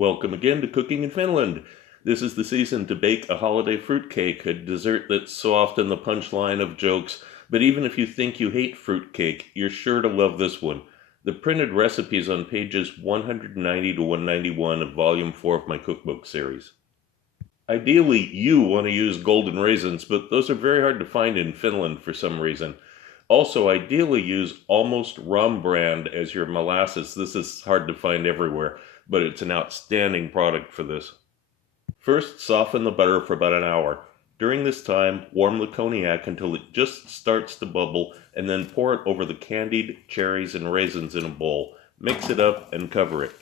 Welcome again to Cooking in Finland. This is the season to bake a holiday fruitcake, a dessert that's so often the punchline of jokes, but even if you think you hate fruitcake, you're sure to love this one. The printed recipe is on pages 190 to 191 of Volume 4 of my cookbook series. Ideally, you want to use golden raisins, but those are very hard to find in Finland for some reason. Also, ideally use Almost Rum brand as your molasses. This is hard to find everywhere, but it's an outstanding product for this. First, soften the butter for about an hour. During this time, warm the cognac until it just starts to bubble, and then pour it over the candied cherries and raisins in a bowl. Mix it up and cover it.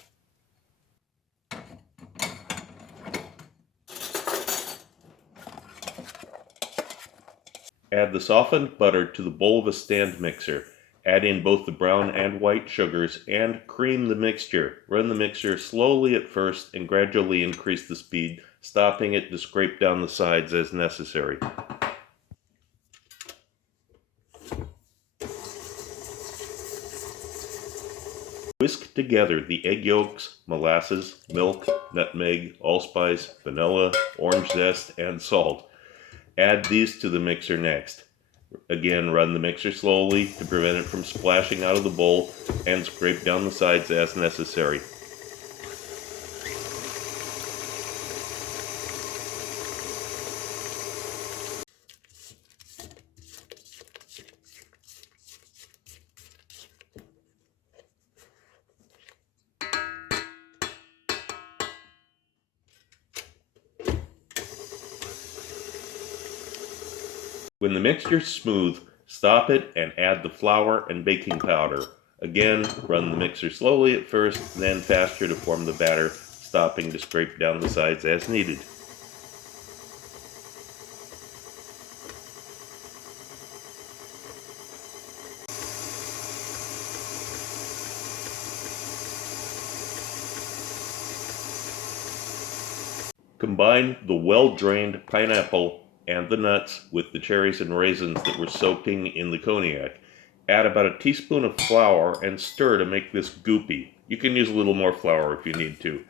Add the softened butter to the bowl of a stand mixer. Add in both the brown and white sugars and cream the mixture. Run the mixture slowly at first and gradually increase the speed, stopping it to scrape down the sides as necessary. Whisk together the egg yolks, molasses, milk, nutmeg, allspice, vanilla, orange zest, and salt. Add these to the mixer next. Again, run the mixer slowly to prevent it from splashing out of the bowl and scrape down the sides as necessary. When the mixture is smooth, stop it and add the flour and baking powder. Again, run the mixer slowly at first, then faster to form the batter, stopping to scrape down the sides as needed. Combine the well-drained pineapple and the nuts with the cherries and raisins that were soaking in the cognac. Add about a teaspoon of flour and stir to make this goopy. You can use a little more flour if you need to.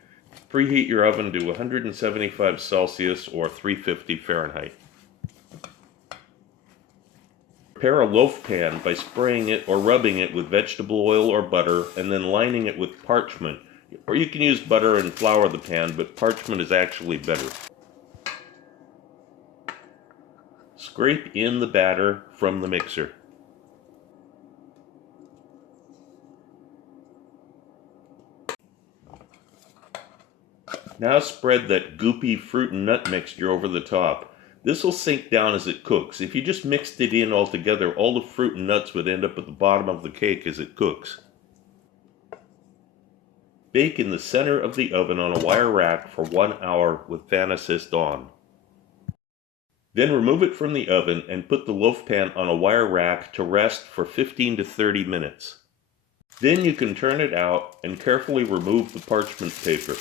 Preheat your oven to 175 Celsius or 350 Fahrenheit. Prepare a loaf pan by spraying it or rubbing it with vegetable oil or butter and then lining it with parchment. Or you can use butter and flour the pan, but parchment is actually better. Scrape in the batter from the mixer. Now spread that goopy fruit and nut mixture over the top. This will sink down as it cooks. If you just mixed it in all together, all the fruit and nuts would end up at the bottom of the cake as it cooks. Bake in the center of the oven on a wire rack for 1 hour with fan assist on. Then remove it from the oven and put the loaf pan on a wire rack to rest for 15 to 30 minutes. Then you can turn it out and carefully remove the parchment paper.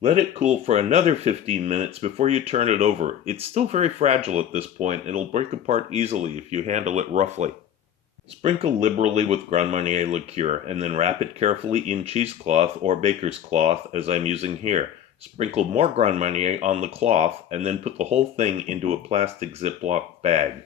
Let it cool for another 15 minutes before you turn it over. It's still very fragile at this point. It'll break apart easily if you handle it roughly. Sprinkle liberally with Grand Marnier liqueur and then wrap it carefully in cheesecloth or baker's cloth as I'm using here. Sprinkle more Grand Marnier on the cloth and then put the whole thing into a plastic Ziploc bag.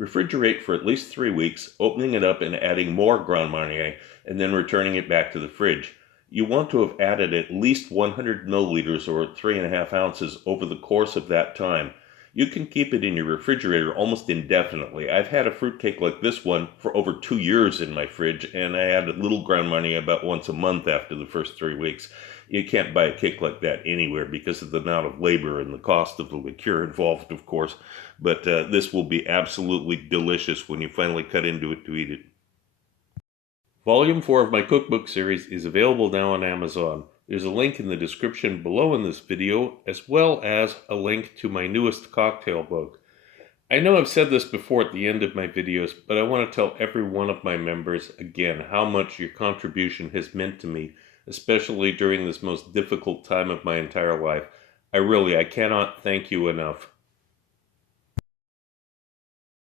Refrigerate for at least 3 weeks, opening it up and adding more Grand Marnier and then returning it back to the fridge. You want to have added at least 100 milliliters or 3.5 ounces over the course of that time. You can keep it in your refrigerator almost indefinitely. I've had a fruitcake like this one for over 2 years in my fridge, and I add a little Grand Marnier about once a month after the first 3 weeks. You can't buy a cake like that anywhere because of the amount of labor and the cost of the liqueur involved, of course. But this will be absolutely delicious when you finally cut into it to eat it. Volume 4 of my cookbook series is available now on Amazon. There's a link in the description below in this video, as well as a link to my newest cocktail book. I know I've said this before at the end of my videos, but I want to tell every one of my members again how much your contribution has meant to me, especially during this most difficult time of my entire life. I cannot thank you enough.